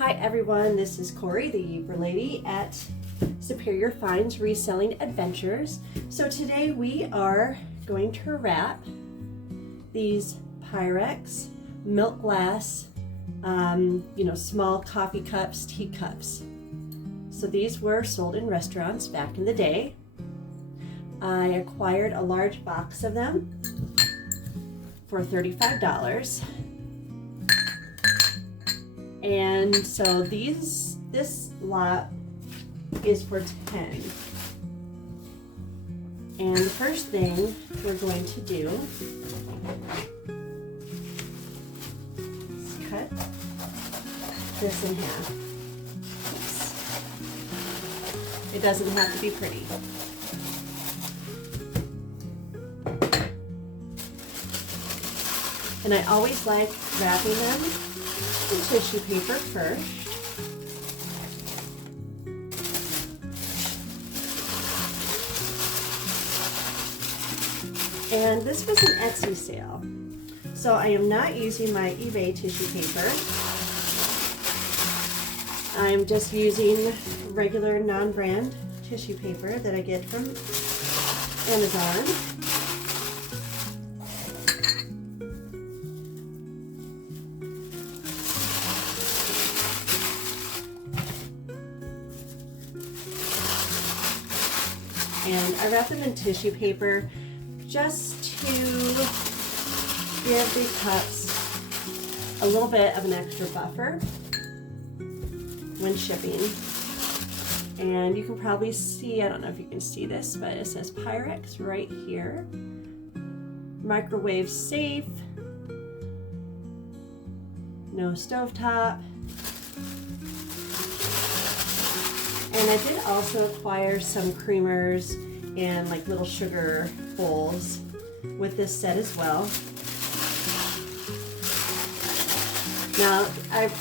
Hi everyone, this is Corey, the Yeeper Lady at Superior Finds Reselling Adventures. So today we are going to wrap these Pyrex Milk Glass, small coffee cups, teacups. So these were sold in restaurants back in the day. I acquired a large box of them for $35. And so this lot is for 10. And the first thing we're going to do is cut this in half. Oops. It doesn't have to be pretty. And I always like wrapping them in tissue paper first. And this was an Etsy sale. So I am not using my eBay tissue paper. I'm just using regular non-brand tissue paper that I get from Amazon. And I wrap them in tissue paper just to give the cups a little bit of an extra buffer when shipping. And you can probably see, I don't know if you can see this, but it says Pyrex right here. Microwave safe, no stovetop. And I did also acquire some creamers and like little sugar bowls with this set as well. Now, I've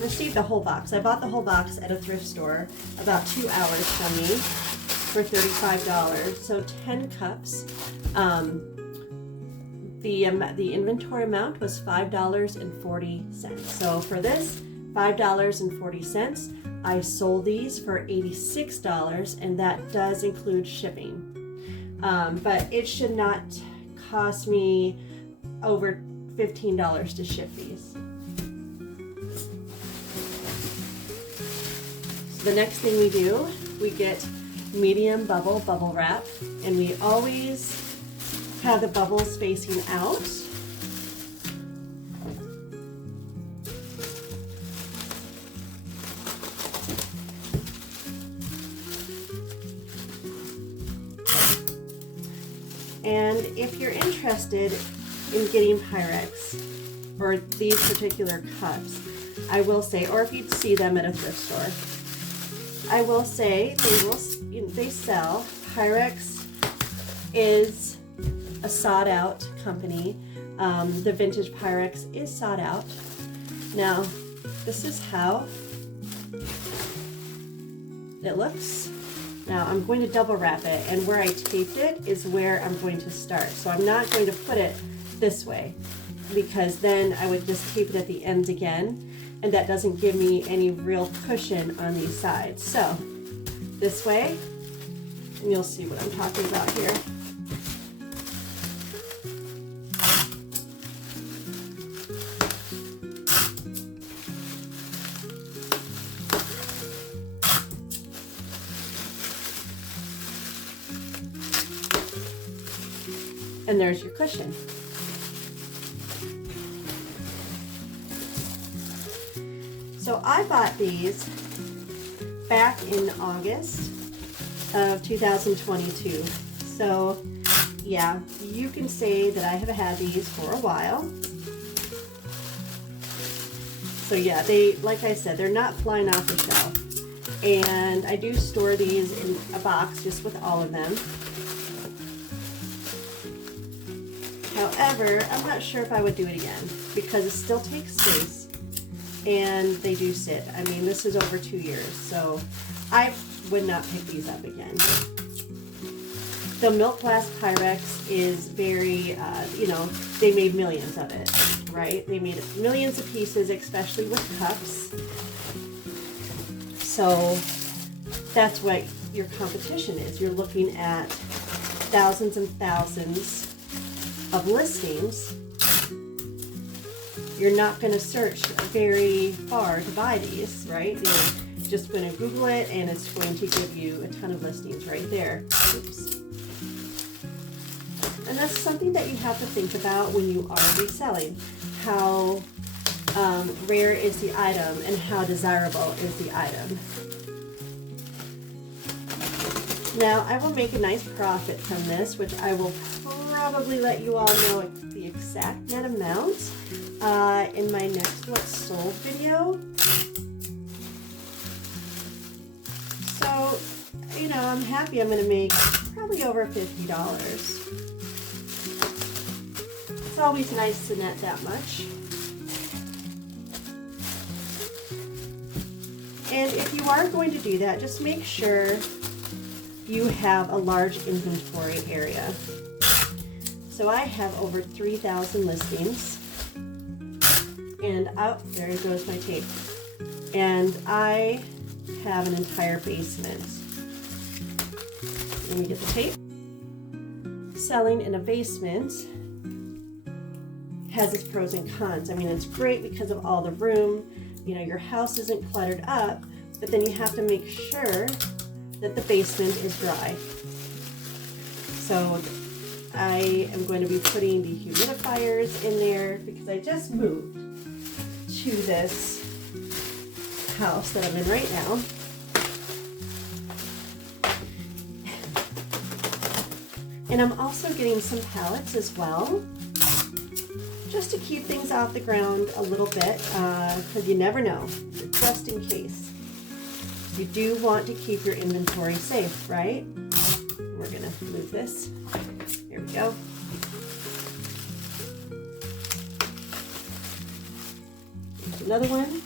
received the whole box. I bought the whole box at a thrift store about 2 hours from me for $35. So 10 cups. The inventory amount was $5.40. So for this, $5.40. I sold these for $86, and that does include shipping. But it should not cost me over $15 to ship these. So the next thing we do, we get medium bubble wrap, and we always have the bubbles facing out. And if you're interested in getting Pyrex or these particular cups, I will say, or if you'd see them at a thrift store, I will say they sell. Pyrex is a sought out company. The vintage Pyrex is sought out. Now, this is how it looks. Now I'm going to double wrap it, and where I taped it is where I'm going to start. So I'm not going to put it this way, because then I would just tape it at the ends again, and that doesn't give me any real cushion on these sides. So this way, and you'll see what I'm talking about here. And there's your cushion. So I bought these back in August of 2022. So yeah, you can say that I have had these for a while. So yeah, like I said, they're not flying off the shelf. And I do store these in a box just with all of them. However, I'm not sure if I would do it again, because it still takes space and they do sit. I mean, this is over 2 years, so I would not pick these up again. The Milk Glass Pyrex is very, they made millions of it, right? They made millions of pieces, especially with cups. So that's what your competition is. You're looking at thousands and thousands of listings. You're not going to search very far to buy these, right? You're just going to Google it and it's going to give you a ton of listings right there. Oops. And that's something that you have to think about when you are reselling. How rare is the item and how desirable is the item. Now, I will make a nice profit from this, which I will probably let you all know the exact net amount in my next What's Sold video. So, you know, I'm happy I'm going to make probably over $50. It's always nice to net that much. And if you are going to do that, just make sure you have a large inventory area. So I have over 3,000 listings. And out there goes my tape. And I have an entire basement. Let me get the tape. Selling in a basement has its pros and cons. I mean, it's great because of all the room. You know, your house isn't cluttered up, but then you have to make sure that the basement is dry. So I am going to be putting the humidifiers in there because I just moved to this house that I'm in right now. And I'm also getting some pallets as well, just to keep things off the ground a little bit, because you never know, just in case. You do want to keep your inventory safe, right? We're gonna move this. Here we go. Here's another one.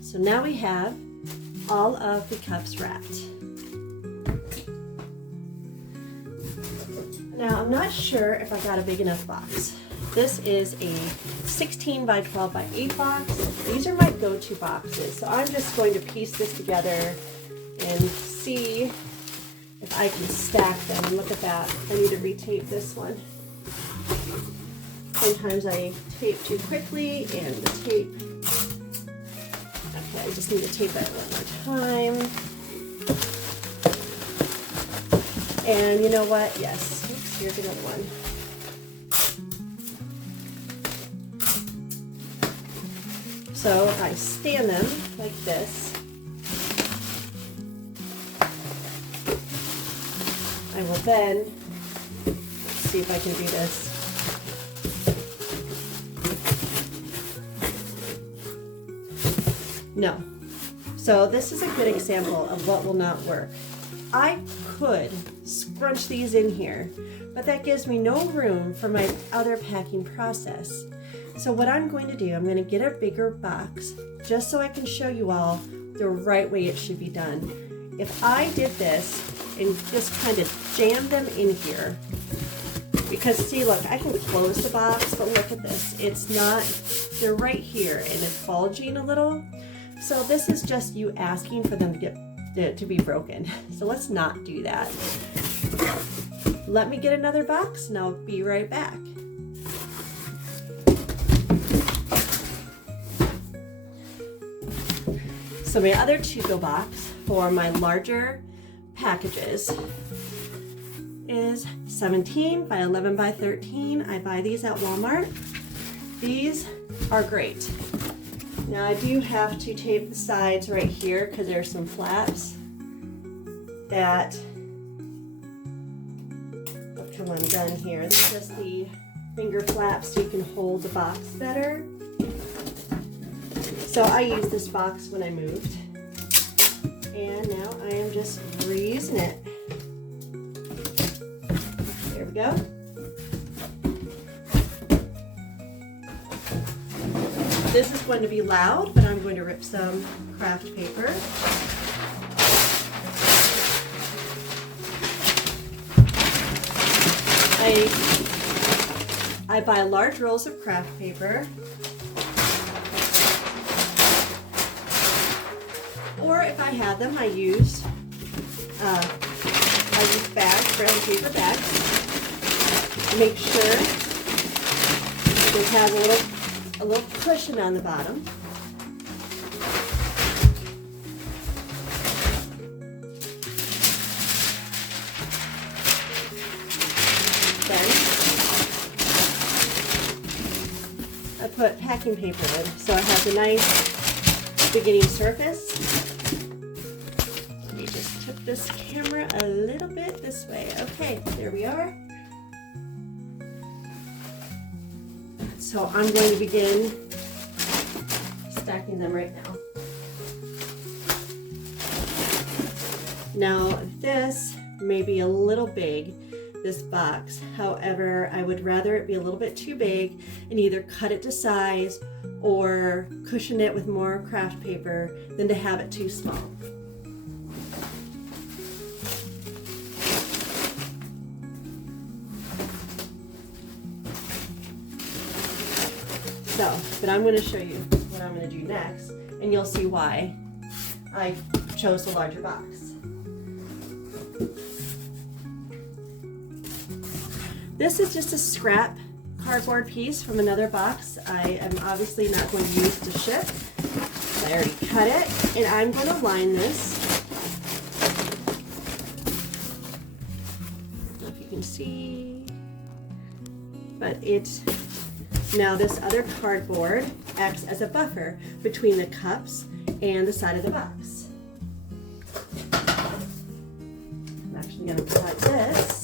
So now we have all of the cups wrapped. Now I'm not sure if I got a big enough box. This is a 16 by 12 by 8 box. These are my go-to boxes. So I'm just going to piece this together and see if I can stack them. Look at that. I need to retape this one. Sometimes I tape too quickly and the tape, okay, I just need to tape it one more time. And you know what? Yes, oops, here's another one. So I stand them like this. I will then, let's see if I can do this. No. So this is a good example of what will not work. I could scrunch these in here, but that gives me no room for my other packing process. So what I'm going to do, I'm going to get a bigger box just so I can show you all the right way it should be done. If I did this and just kind of jammed them in here, because see, look, I can close the box, but look at this. It's not, they're right here and it's bulging a little. So this is just you asking for them to be broken. So let's not do that. Let me get another box and I'll be right back. So So my other to-go box for my larger packages is 17 by 11 by 13. I buy these at Walmart. These are great. Now I do have to tape the sides right here because there's some flaps that, after I'm done here, this is just the finger flaps so you can hold the box better. So I used this box when I moved, and now I am just reusing it. There we go. This is going to be loud, but I'm going to rip some craft paper. I buy large rolls of craft paper, or if I have them, I use bags, brown paper bags. Make sure this has a little cushion on the bottom. Then I put packing paper in, so it has a nice beginning surface. Let me just tip this camera a little bit this way. Okay, there we are. So I'm going to begin stacking them right now. Now this may be a little big, this box. However, I would rather it be a little bit too big and either cut it to size or cushion it with more craft paper than to have it too small. So, but I'm going to show you what I'm going to do next, and you'll see why I chose the larger box. This is just a scrap cardboard piece from another box. I am obviously not going to use to ship. I already cut it, and I'm going to line this. I don't know if you can see, but now this other cardboard acts as a buffer between the cups and the side of the box. I'm actually going to cut this.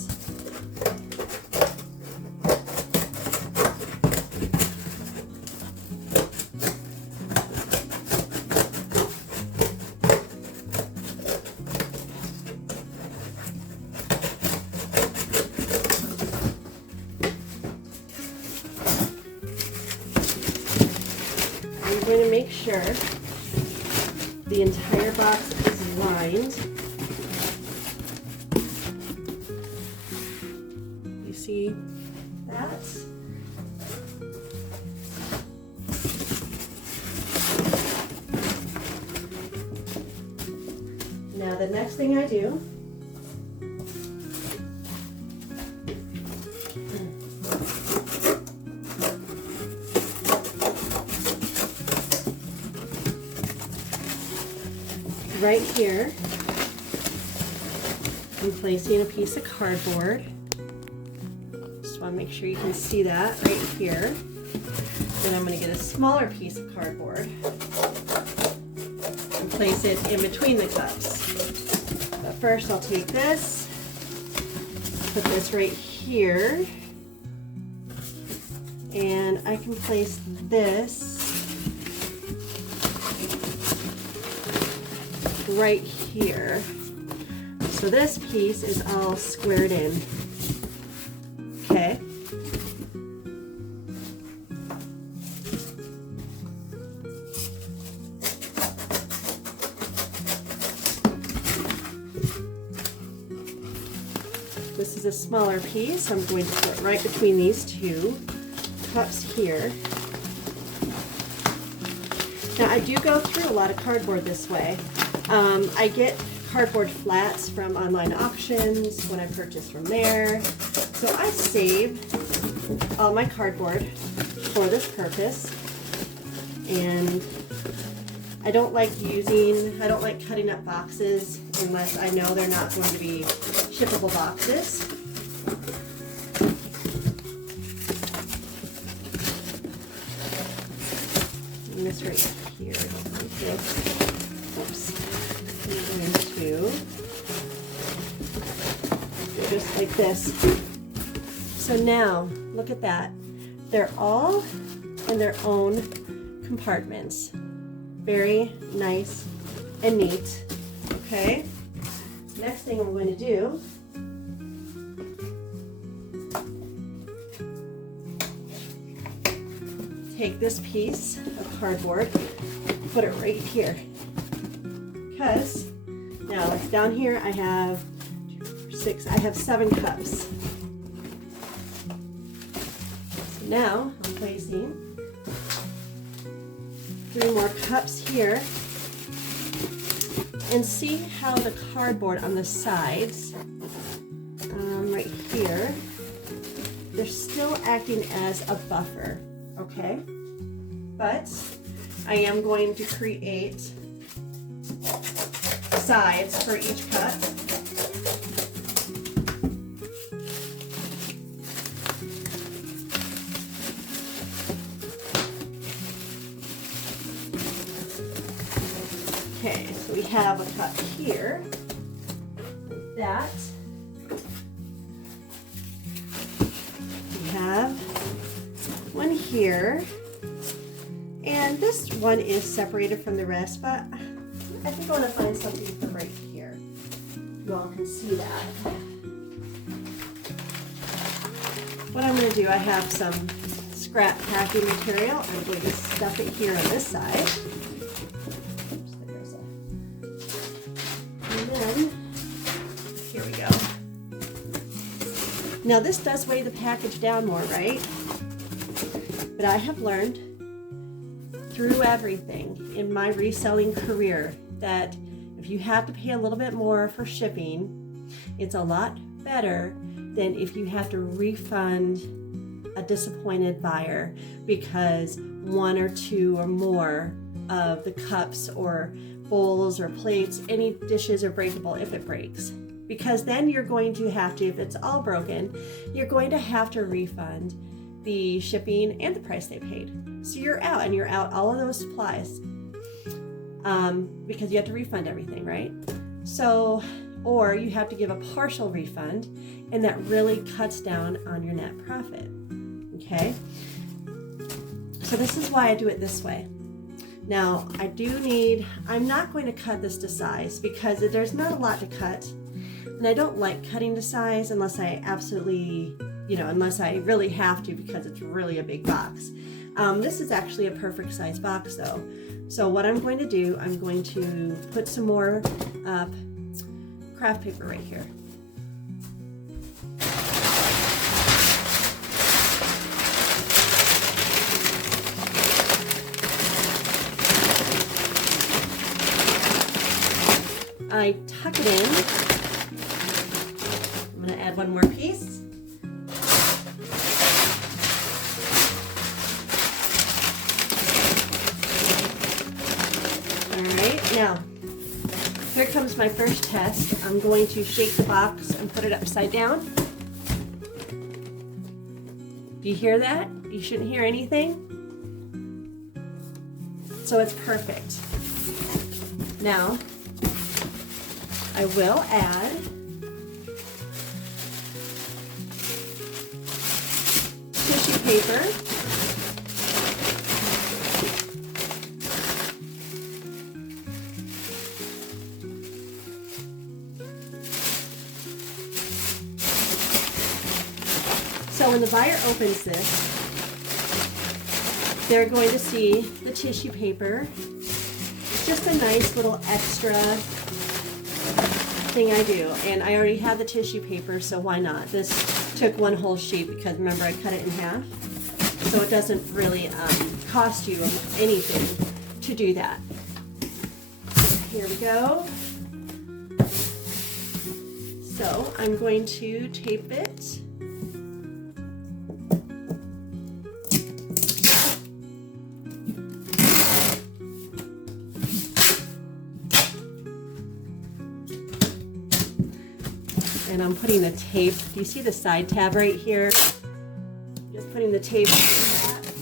I'm going to make sure the entire box is lined. You see that? Now the next thing I do right here, I'm placing a piece of cardboard. Just want to make sure you can see that right here. Then I'm going to get a smaller piece of cardboard and place it in between the cups. But first I'll take this, put this right here, and I can place this right here. So this piece is all squared in. Okay. This is a smaller piece. I'm going to put right between these two cups here. Now I do go through a lot of cardboard this way. I get cardboard flats from online auctions when I purchase from there. So I save all my cardboard for this purpose. And I don't like cutting up boxes unless I know they're not going to be shippable boxes. And this right here, like this. Oops. I'm going to do just like this. So now, look at that. They're all in their own compartments. Very nice and neat. Okay. Next thing I'm going to do take this piece of cardboard, put it right here. Because now down here I have 7 cups. So now I'm placing 3 more cups here, and see how the cardboard on the sides, right here, they're still acting as a buffer, okay? But I am going to create sides for each cup. Okay, so we have a cup here, like that. We have one here, and this one is separated from the rest, but I think I want to find something for right here. You all can see that. What I'm going to do, I have some scrap packing material. I'm going to stuff it here on this side. Here we go. Now this does weigh the package down more, right? But I have learned through everything in my reselling career that if you have to pay a little bit more for shipping, it's a lot better than if you have to refund a disappointed buyer because 1 or 2 or more of the cups or bowls or plates, any dishes are breakable if it breaks. Because then you're going to have to, if it's all broken, you're going to have to refund the shipping and the price they paid. So you're out, and you're out all of those supplies because you have to refund everything, right? So, or you have to give a partial refund, and that really cuts down on your net profit, okay? So this is why I do it this way. Now, I'm not going to cut this to size because there's not a lot to cut. And I don't like cutting to size unless I absolutely, unless I really have to because it's really a big box. This is actually a perfect size box though. So what I'm going to do, I'm going to put some more craft paper right here. I tuck it in. I'm going to add one more piece. All right, now here comes my first test. I'm going to shake the box and put it upside down. Do you hear that? You shouldn't hear anything. So it's perfect. Now, I will add tissue paper. So when the buyer opens this, they're going to see the tissue paper. It's just a nice little extra thing I do, and I already have the tissue paper, so why not? This took one whole sheet because remember I cut it in half, so it doesn't really cost you anything to do that. Here we go. So I'm going to tape it. And I'm putting the tape. Do you see the side tab right here? Just putting the tape on that.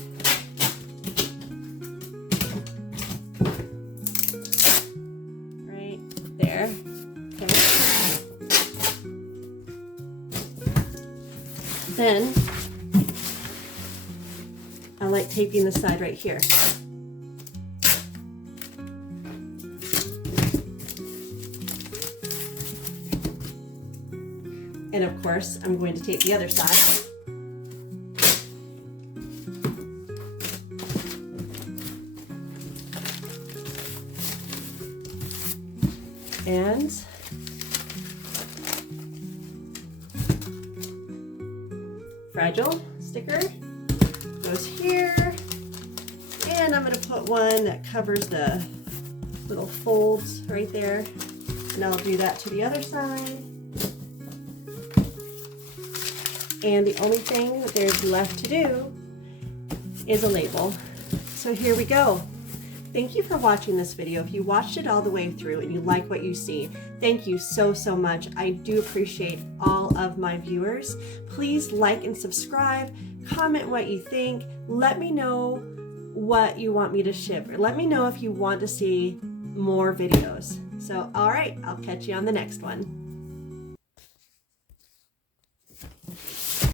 Right there. Okay. Then I like taping the side right here. And of course, I'm going to tape the other side. And fragile sticker goes here. And I'm going to put one that covers the little folds right there. And I'll do that to the other side. And the only thing that there's left to do is a label. So here we go. Thank you for watching this video. If you watched it all the way through and you like what you see, thank you so, so much. I do appreciate all of my viewers. Please like and subscribe, comment what you think, let me know what you want me to ship, or let me know if you want to see more videos. So, all right, I'll catch you on the next one.